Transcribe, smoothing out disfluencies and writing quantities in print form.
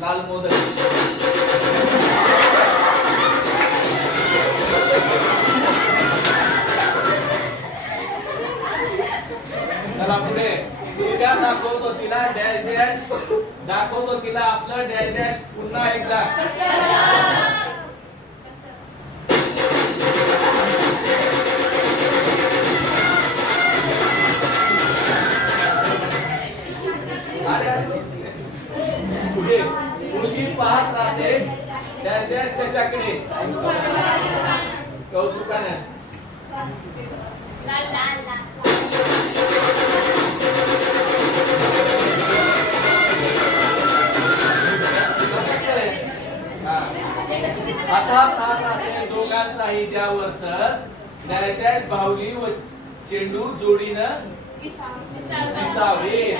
लाल मोदक. चला पुढे. मुलगा दाखवतो तिला डॅश डॅश, दाखवतो तिला आपलं डॅश डॅश. पुन्हा एकदा. पुढे मुलगी पाहत राहते डॅश डॅश त्याच्याकडे. कौतुकाने. हातात हात असेल दोघांचाही त्यावर सर. डॅश डॅश बाहुली व चेंडू जोडीनं दिसावे.